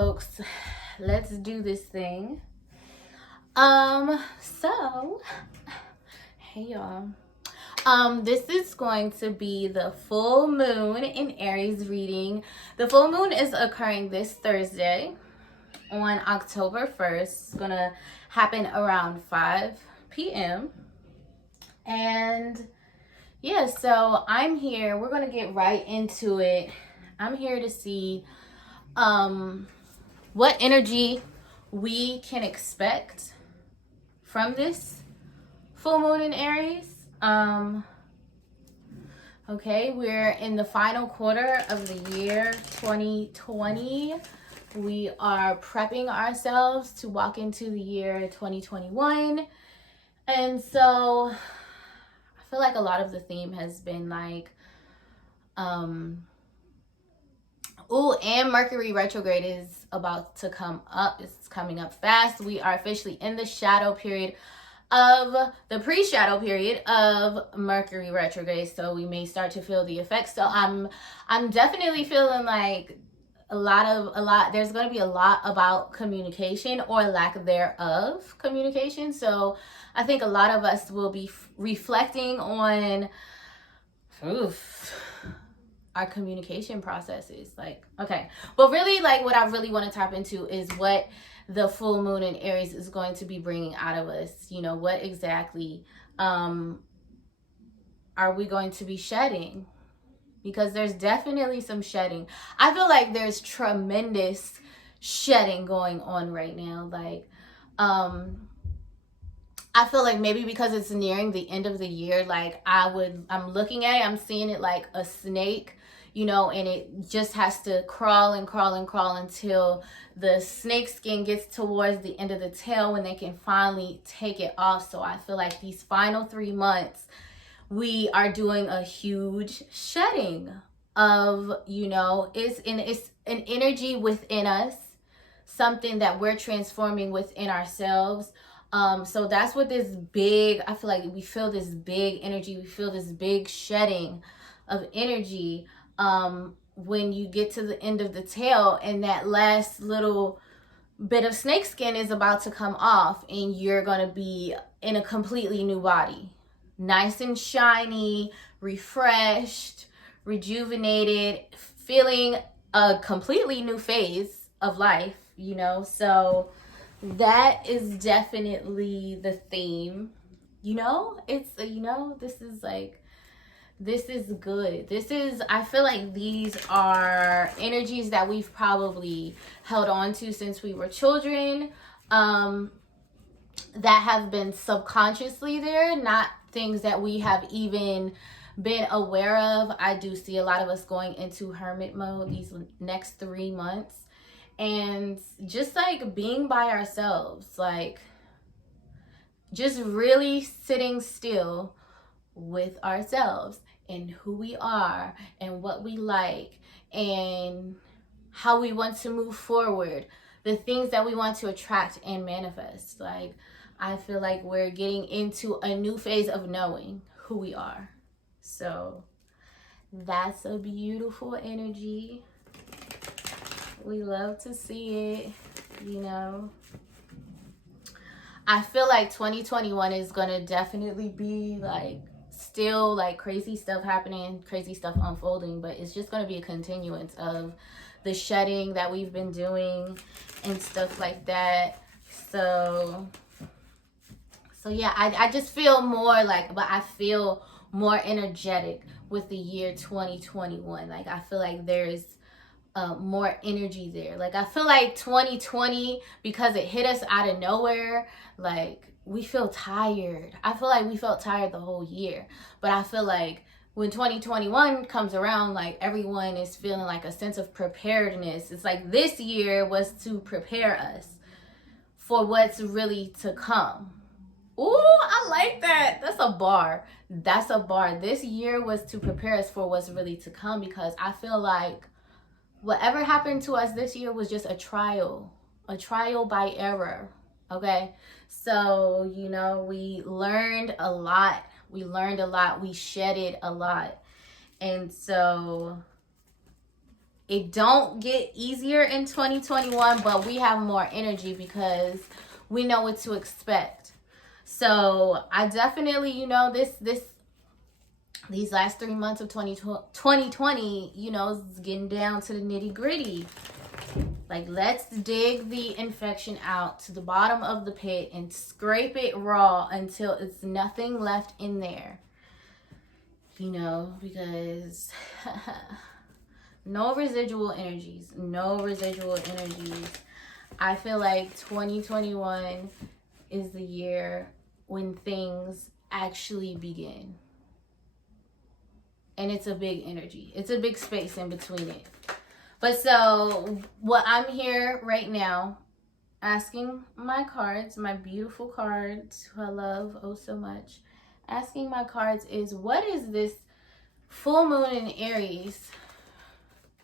Folks, let's do this thing. So hey y'all. This is going to be the full moon in Aries reading. The full moon is occurring this Thursday on October 1st. It's gonna happen around 5 p.m. And yeah, so I'm here. We're gonna get right into it. I'm here to see what energy we can expect from this full moon in Aries. Okay, we're in the final quarter of the year 2020. We are prepping ourselves to walk into the year 2021. And so I feel like a lot of the theme has been like, and Mercury retrograde is about to come up. It's coming up fast. We are officially in the shadow period of the pre-shadow period of Mercury retrograde. So we may start to feel the effects. So I'm definitely feeling like there's going to be a lot about communication or lack thereof communication. So I think a lot of us will be reflecting on our communication processes. Like, okay, but really, like, what I really want to tap into is what the full moon in Aries is going to be bringing out of us. You know, what exactly are we going to be shedding? Because there's definitely some shedding. I feel like there's tremendous shedding going on right now. Like, I feel like maybe because it's nearing the end of the year, like I'm looking at it, I'm seeing it like a snake, you know, and it just has to crawl and crawl and crawl until the snake skin gets towards the end of the tail when they can finally take it off. So I feel like these final 3 months, we are doing a huge shedding of, you know, it's an energy within us, something that we're transforming within ourselves. So that's what this big, I feel like we feel this big energy, we feel this big shedding of energy when you get to the end of the tail and that last little bit of snake skin is about to come off and you're going to be in a completely new body. Nice and shiny, refreshed, rejuvenated, feeling a completely new phase of life, you know? So that is definitely the theme. You know, it's, you know, this is good. I feel like these are energies that we've probably held on to since we were children, that have been subconsciously there, not things that we have even been aware of. I do see a lot of us going into hermit mode these next 3 months. And just like being by ourselves, like just really sitting still with ourselves and who we are and what we like and how we want to move forward, the things that we want to attract and manifest. Like, I feel like we're getting into a new phase of knowing who we are. So that's a beautiful energy. We love to see it, you know. I feel like 2021 is going to definitely be like still like crazy stuff happening, crazy stuff unfolding, but it's just going to be a continuance of the shedding that we've been doing and stuff like that. So yeah, I just feel more like, but I feel more energetic with the year 2021. Like, I feel like there's more energy there. Like, I feel like 2020, because it hit us out of nowhere, like, we feel tired. I feel like we felt tired the whole year. But I feel like when 2021 comes around, like, everyone is feeling like a sense of preparedness. It's like this year was to prepare us for what's really to come. Ooh, I like that. That's a bar. That's a bar. This year was to prepare us for what's really to come, because I feel like whatever happened to us this year was just a trial by error. Okay. So, you know, we learned a lot. We shedded a lot. And so it don't get easier in 2021, but we have more energy because we know what to expect. So I definitely, these last 3 months of 2020, is getting down to the nitty gritty. Like, let's dig the infection out to the bottom of the pit and scrape it raw until it's nothing left in there. Because no residual energies. I feel like 2021 is the year when things actually begin. And it's a big energy. It's a big space in between it. But so, what I'm here right now, asking my cards, my beautiful cards, who I love oh so much, asking my cards is, what is this full moon in Aries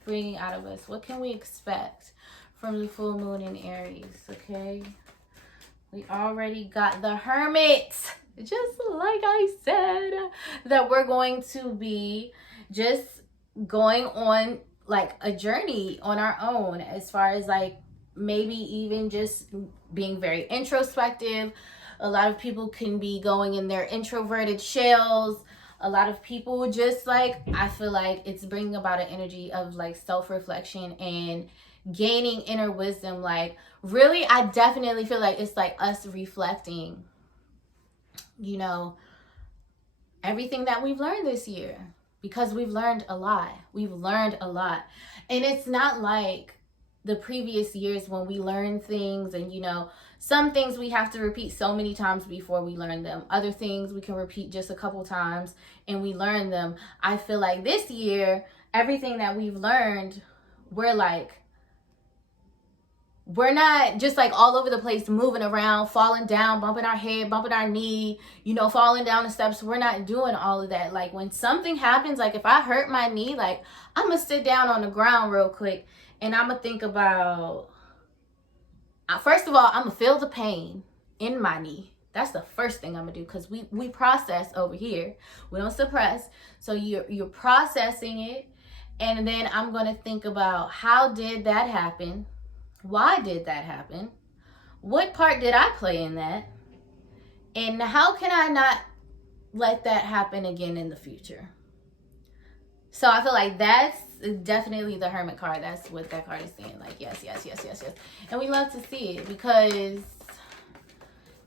bringing out of us? What can we expect from the full moon in Aries, okay? We already got the Hermit, just like I said, that we're going to be just going on like a journey on our own, as far as like maybe even just being very introspective. A lot of people can be going in their introverted shells. A lot of people just like, I feel like it's bringing about an energy of like self-reflection and gaining inner wisdom. Like, really, I definitely feel like it's like us reflecting, everything that we've learned this year, because we've learned a lot. And it's not like the previous years when we learn things and, some things we have to repeat so many times before we learn them. Other things we can repeat just a couple times and we learn them. I feel like this year, everything that we've learned, we're not just like all over the place, moving around, falling down, bumping our head, bumping our knee, falling down the steps. We're not doing all of that. Like, when something happens, like if I hurt my knee, like I'm gonna sit down on the ground real quick and I'm gonna think about, first of all, I'm gonna feel the pain in my knee. That's the first thing I'm gonna do, because we process over here. We don't suppress. So you're processing it. And then I'm gonna think about, how did that happen? Why did that happen? What part did I play in that? And how can I not let that happen again in the future? So I feel like that's definitely the Hermit card. That's what that card is saying. Like, yes. And we love to see it, because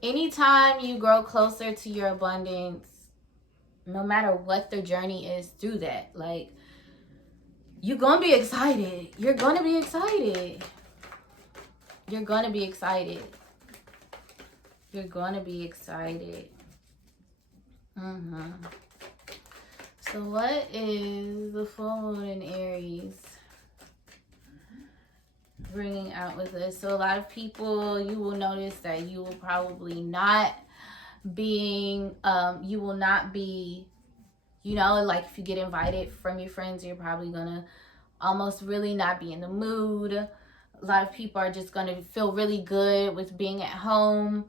anytime you grow closer to your abundance, no matter what the journey is through that, like, you're going to be excited. You're going to be excited. So what is the full moon in Aries bringing out with this? So a lot of people, you will notice that you will probably not be, like if you get invited from your friends, you're probably gonna almost really not be in the mood. A lot of people are just gonna feel really good with being at home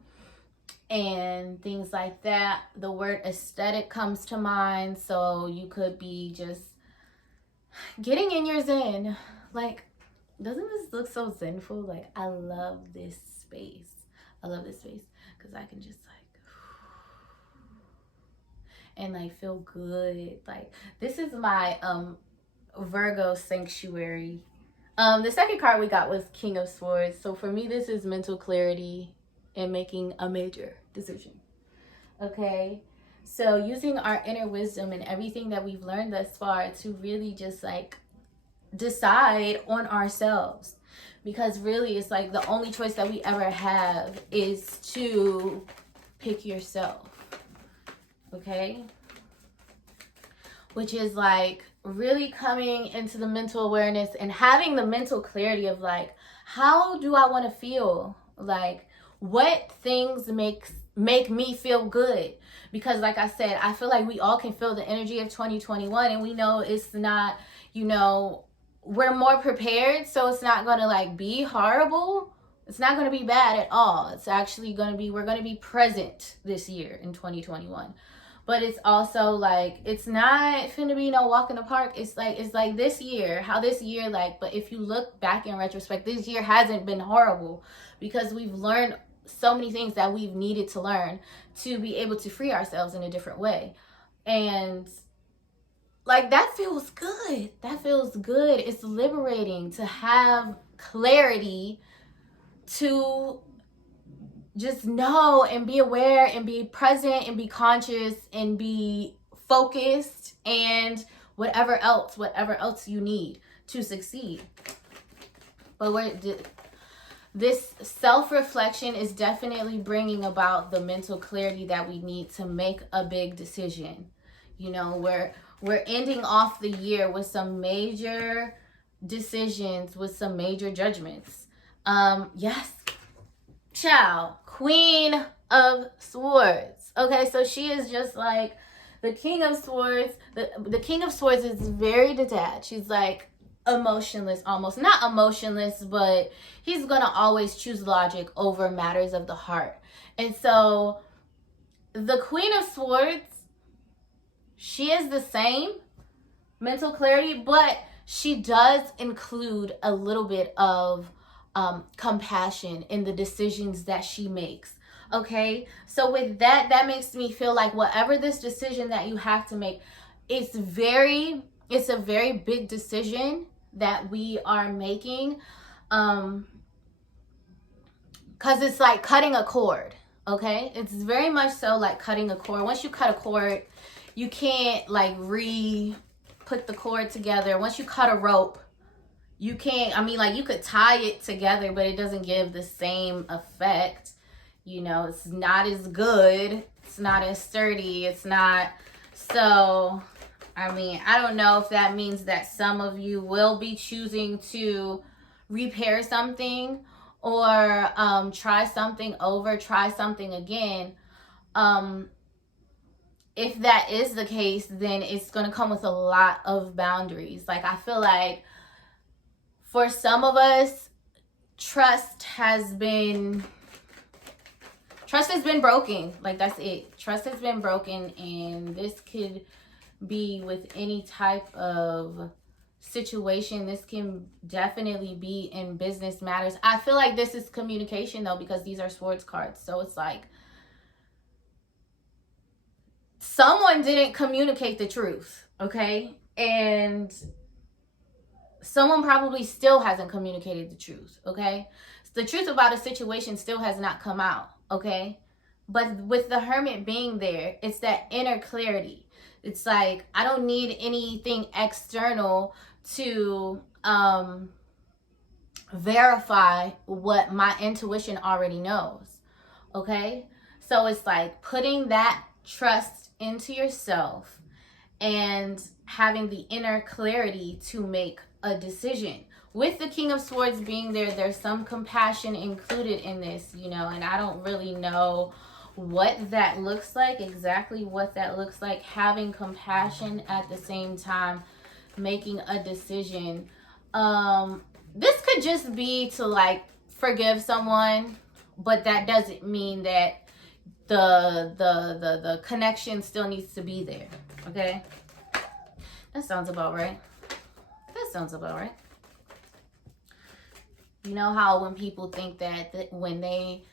and things like that. The word aesthetic comes to mind, so you could be just getting in your zen. Like, doesn't this look so zenful? Like, I love this space because I can just and like feel good. Like, this is my Virgo sanctuary. The second card we got was King of Swords. So for me, this is mental clarity and making a major decision. Okay, so using our inner wisdom and everything that we've learned thus far to really just like decide on ourselves, because really it's like the only choice that we ever have is to pick yourself. Okay, which is like really coming into the mental awareness and having the mental clarity of like, how do I want to feel? Like, what things make me feel good? Because like I said, I feel like we all can feel the energy of 2021, and we know it's not, we're more prepared, so it's not going to like be horrible. It's not going to be bad at all. It's actually going to be, we're going to be present this year in 2021. but it's also like, it's not finna be no walk in the park. It's like this year, how this year, like, but if you look back in retrospect, this year hasn't been horrible because we've learned so many things that we've needed to learn to be able to free ourselves in a different way. And like, that feels good. That feels good. It's liberating to have clarity, to just know and be aware and be present and be conscious and be focused and whatever else you need to succeed. But this self-reflection is definitely bringing about the mental clarity that we need to make a big decision. You know, we're ending off the year with some major decisions, with some major judgments. Yes, child, Queen of Swords. Okay, so she is just like the King of Swords. The King of Swords is very detached. She's like emotionless, almost not emotionless, but he's gonna always choose logic over matters of the heart. And so the Queen of Swords, she is the same mental clarity, but she does include a little bit of compassion in the decisions that she makes. Okay, so with that, that makes me feel like whatever this decision that you have to make, it's a very big decision that we are making, because it's like cutting a cord. Okay, it's very much so like cutting a cord. Once you cut a cord, you can't like put the cord together. Once you cut a rope, you can't, I mean, like, you could tie it together, but it doesn't give the same effect. You know, it's not as good. It's not as sturdy. It's not. So, I mean, I don't know if that means that some of you will be choosing to repair something or try something over, try something again. If that is the case, then it's going to come with a lot of boundaries. Like, I feel like for some of us, trust has been broken. Like, that's it. Trust has been broken, and this could be with any type of situation. This can definitely be in business matters. I feel like this is communication, though, because these are swords cards. So it's like someone didn't communicate the truth, okay? And someone probably still hasn't communicated the truth, okay? The truth about a situation still has not come out, okay? But with the Hermit being there, it's that inner clarity. It's like, I don't need anything external to verify what my intuition already knows, okay? So it's like putting that trust into yourself and having the inner clarity to make a decision. With the King of Swords being there, there's some compassion included in this, you know, and I don't really know what that looks like, exactly what that looks like. Having compassion at the same time, making a decision. This could just be to like forgive someone, but that doesn't mean that the connection still needs to be there. Okay, that sounds about right. That sounds about right. You know how when people think that when they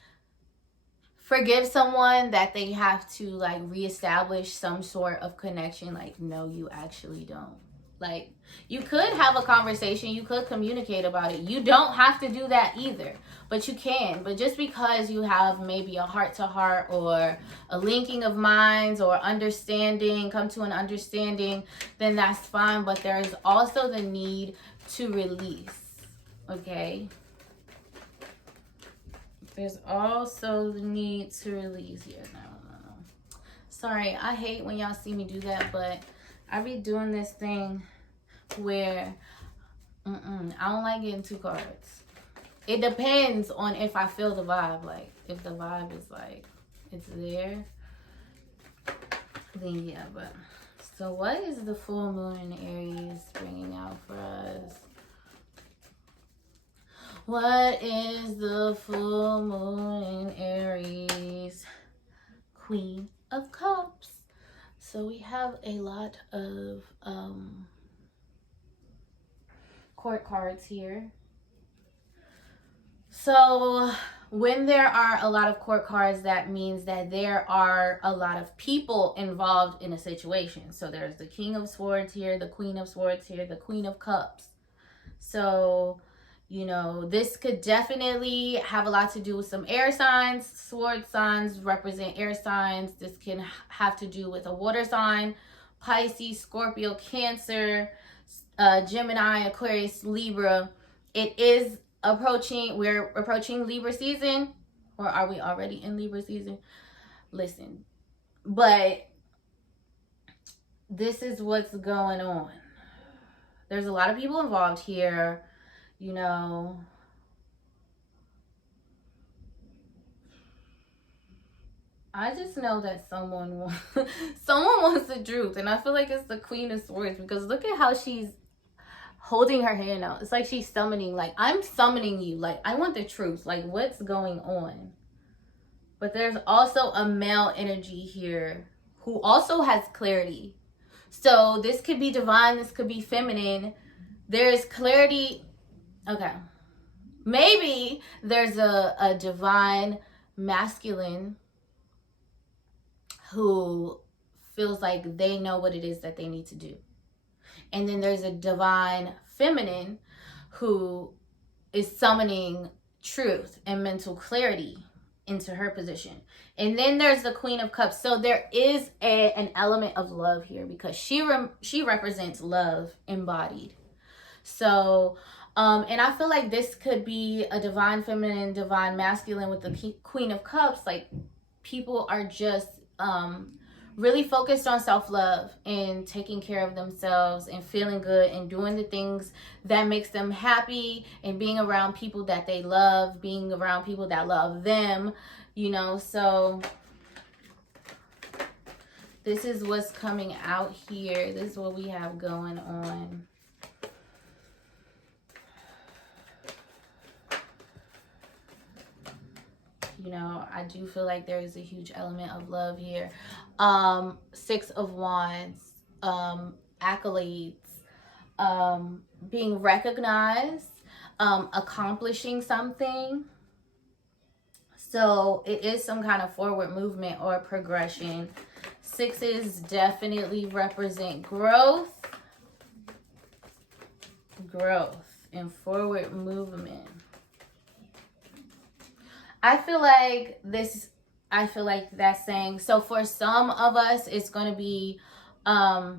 forgive someone that they have to like reestablish some sort of connection, like, no, you actually don't. Like, you could have a conversation, you could communicate about it. You don't have to do that either, but you can. But just because you have maybe a heart-to-heart or a linking of minds or understanding, come to an understanding, then that's fine. But there is also the need to release, okay? There's also the need to release here. No. Sorry, I hate when y'all see me do that, but I be doing this thing where I don't like getting two cards. It depends on if I feel the vibe. Like, if the vibe is like, it's there, then yeah. But so what is the full moon in Aries bringing out for us? What is the full moon in Aries? Queen of Cups. So we have a lot of court cards here. So when there are a lot of court cards, that means that there are a lot of people involved in a situation. So there's the King of Swords here, the Queen of Swords here, the Queen of Cups. So, you know, this could definitely have a lot to do with some air signs. Sword signs represent air signs. This can have to do with a water sign, Pisces, Scorpio, Cancer, Gemini, Aquarius, Libra. We're approaching Libra season, or are we already in Libra season? Listen, but this is what's going on. There's a lot of people involved here, you know. I just know that someone wants the truth, and I feel like it's the Queen of Swords, because look at how she's holding her hand out. It's like she's summoning, like, I'm summoning you, like, I want the truth, like, what's going on? But there's also a male energy here who also has clarity. So this could be divine, this could be feminine. There's clarity. Okay, maybe there's a divine masculine who feels like they know what it is that they need to do. And then there's a divine feminine who is summoning truth and mental clarity into her position. And then there's the Queen of Cups. So there is an element of love here, because she represents love embodied. So, and I feel like this could be a divine feminine, divine masculine with the Queen of Cups. Like, people are just really focused on self-love and taking care of themselves and feeling good and doing the things that makes them happy and being around people that they love, being around people that love them, you know. So this is what's coming out here. This is what we have going on. You know, I do feel like there is a huge element of love here. 6 of Wands, accolades, being recognized, accomplishing something. So it is some kind of forward movement or progression. 6s definitely represent growth and forward movement. I feel like that's saying, so for some of us, it's going to be a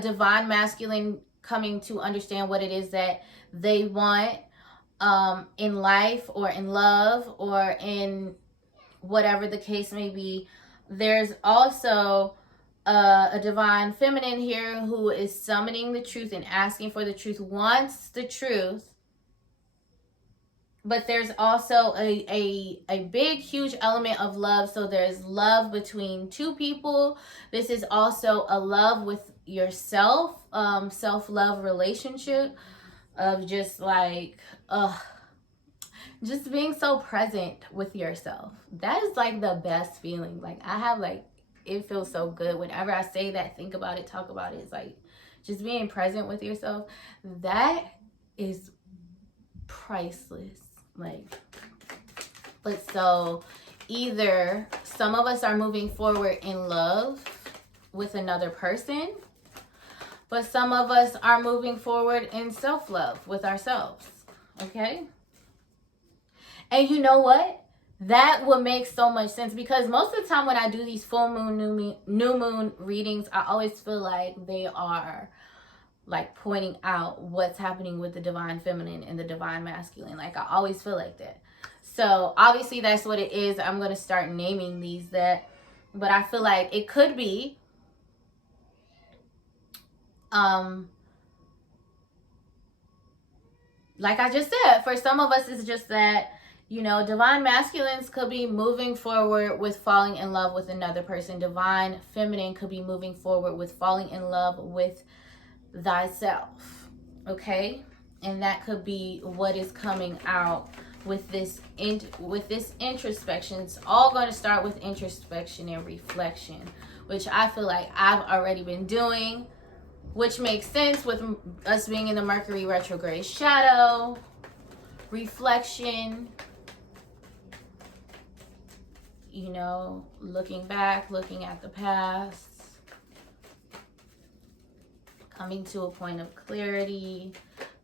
divine masculine coming to understand what it is that they want in life or in love or in whatever the case may be. There's also a divine feminine here who is summoning the truth and asking for the truth, wants the truth. But there's also a big, huge element of love. So there's love between two people. This is also a love with yourself, self-love relationship of just like, just being so present with yourself. That is like the best feeling. Like, I have like, it feels so good whenever I say that, think about it, talk about it. It's like just being present with yourself. That is priceless. Like, but so either some of us are moving forward in love with another person, but some of us are moving forward in self-love with ourselves. Okay? And you know what? That would make so much sense, because most of the time when I do these full moon, new moon readings, I always feel like they are like pointing out what's happening with the divine feminine and the divine masculine. Like, I always feel like that. So obviously that's what it is. I'm going to start naming these but I feel like it could be like I just said, for some of us it's just that, you know, divine masculines could be moving forward with falling in love with another person. Divine feminine could be moving forward with falling in love with thyself. Okay? And that could be what is coming out with this introspection. It's all going to start with introspection and reflection, which I feel like I've already been doing, which makes sense with us being in the Mercury retrograde shadow. Reflection, you know, looking back, looking at the past, coming to a point of clarity,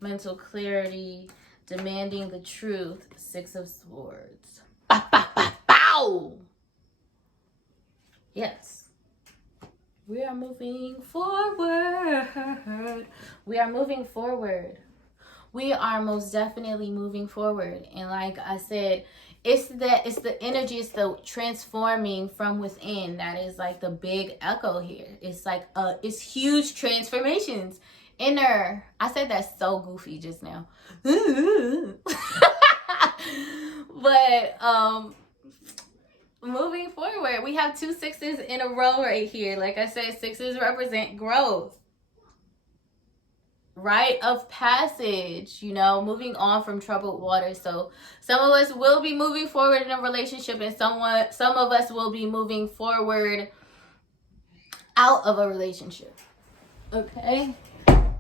mental clarity, demanding the truth. Six of Swords. Bow, bow, bow, bow. Yes. We are moving forward. We are moving forward. We are most definitely moving forward. And like I said, it's the energy, it's the transforming from within that is like the big echo here. It's like it's huge transformations. Inner. I said that so goofy just now. But moving forward, we have 2 sixes in a row right here. Like I said, sixes represent growth, rite of passage, you know, moving on from troubled waters. So some of us will be moving forward in a relationship, and some of us will be moving forward out of a relationship. Okay?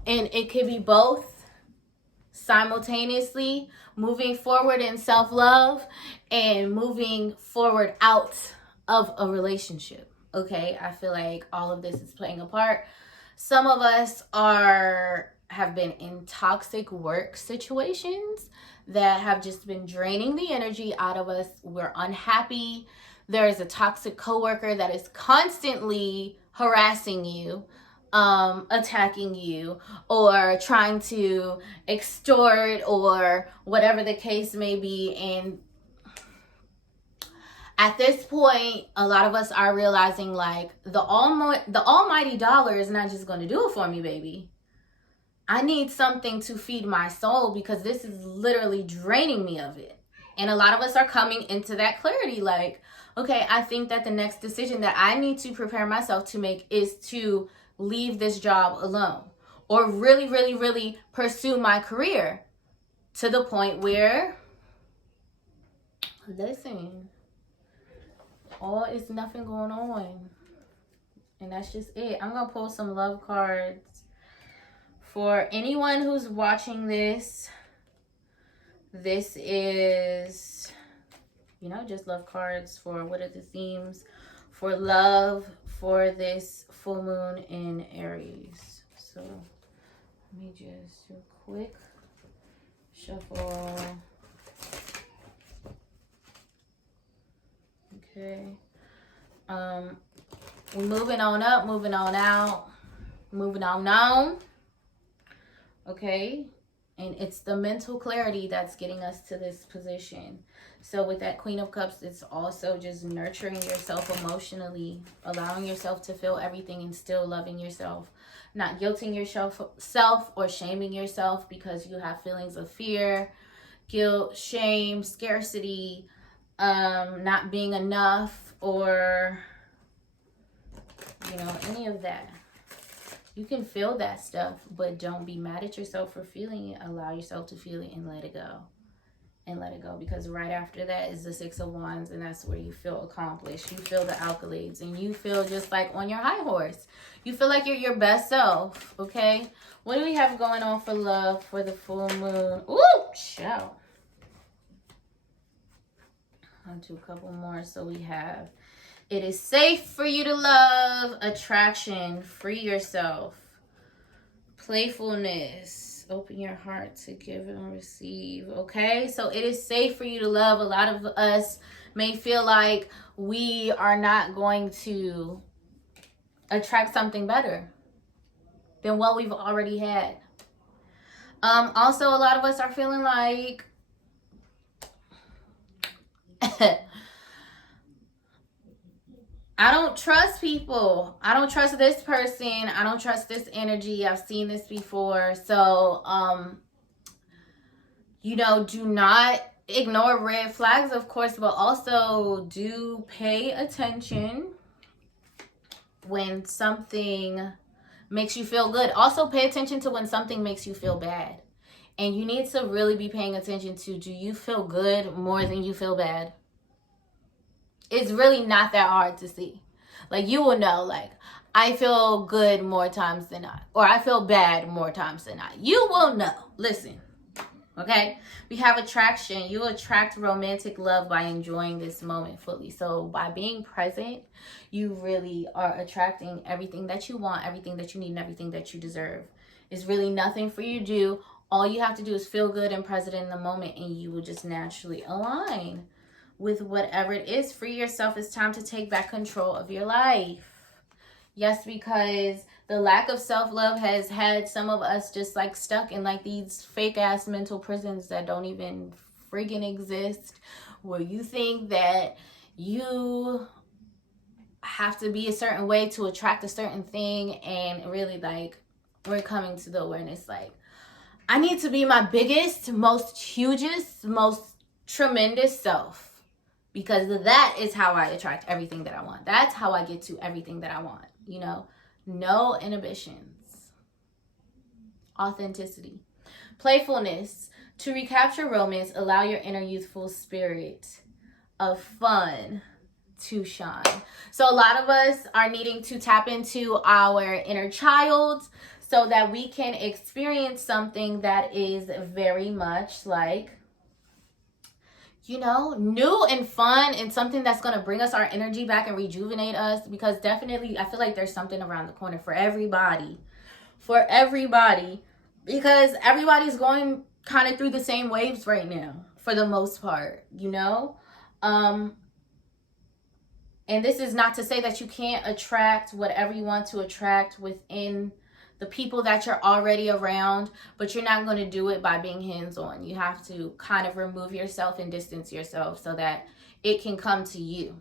And it could be both simultaneously, moving forward in self-love and moving forward out of a relationship. Okay? I feel like all of this is playing a part. Some of us have been in toxic work situations that have just been draining the energy out of us. We're unhappy. There's a toxic coworker that is constantly harassing you, attacking you, or trying to extort, or whatever the case may be. And at this point, a lot of us are realizing like the almighty dollar is not just going to do it for me, baby. I need something to feed my soul, because this is literally draining me of it. And a lot of us are coming into that clarity like, okay, I think that the next decision that I need to prepare myself to make is to leave this job alone, or really, really, really pursue my career to the point where, listen, all is nothing going on. And that's just it. I'm going to pull some love cards for anyone who's watching this. This is, you know, just love cards for what are the themes for love for this full moon in Aries. So let me just do a quick shuffle. Okay. We're moving on up, moving on out, moving on. Okay. And it's the mental clarity that's getting us to this position. So with that Queen of Cups, it's also just nurturing yourself emotionally, allowing yourself to feel everything and still loving yourself, not guilting yourself or shaming yourself because you have feelings of fear, guilt, shame, scarcity, not being enough, or, you know, any of that. You can feel that stuff, but don't be mad at yourself for feeling it. Allow yourself to feel it and let it go. And let it go. Because right after that is the Six of Wands, and that's where you feel accomplished. You feel the accolades, and you feel just like on your high horse. You feel like you're your best self, okay? What do we have going on for love for the full moon? Ooh, child. I'll do a couple more. So we have, it is safe for you to love. Attraction. Free yourself. Playfulness. Open your heart to give and receive. Okay? So it is safe for you to love. A lot of us may feel like we are not going to attract something better than what we've already had. Also, a lot of us are feeling like I don't trust people. I don't trust this person. I don't trust this energy. I've seen this before. So, you know, do not ignore red flags, of course, but also do pay attention when something makes you feel good. Also pay attention to when something makes you feel bad. And you need to really be paying attention to, do you feel good more than you feel bad? It's really not that hard to see. Like, you will know, like, I feel good more times than not, or I feel bad more times than not. You will know. Listen, okay? We have attraction. You attract romantic love by enjoying this moment fully. So by being present, you really are attracting everything that you want, everything that you need, and everything that you deserve. It's really nothing for you to do. All you have to do is feel good and present in the moment, and you will just naturally align with whatever it is. Free yourself. It's time to take back control of your life. Yes, because the lack of self-love has had some of us just like stuck in like these fake ass mental prisons that don't even friggin' exist, where you think that you have to be a certain way to attract a certain thing. And really, like, we're coming to the awareness, like, I need to be my biggest, most hugest, most tremendous self, because that is how I attract everything that I want. That's how I get to everything that I want, you know? No inhibitions. Authenticity. Playfulness. To recapture romance, allow your inner youthful spirit of fun to shine. So a lot of us are needing to tap into our inner child so that we can experience something that is very much like, you know, new and fun, and something that's going to bring us our energy back and rejuvenate us. Because definitely, I feel like there's something around the corner for everybody. For everybody. Because everybody's going kind of through the same waves right now, for the most part, you know? And this is not to say that you can't attract whatever you want to attract within the people that you're already around, but you're not going to do it by being hands-on. You have to kind of remove yourself and distance yourself so that it can come to you.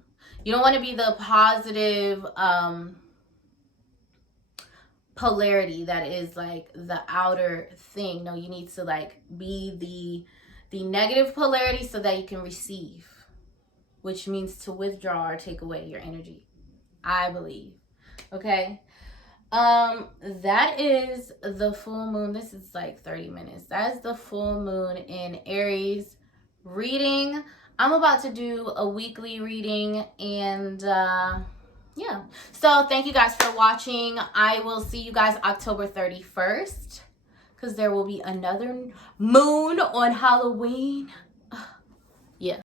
You don't want to be the positive polarity that is like the outer thing. No, you need to like be the negative polarity so that you can receive, which means to withdraw or take away your energy, I believe. Okay? That is the full moon. This is like 30 minutes. That is the full moon in Aries reading. I'm about to do a weekly reading, and yeah. So thank you guys for watching. I will see you guys October 31st, because there will be another moon on Halloween. Yeah.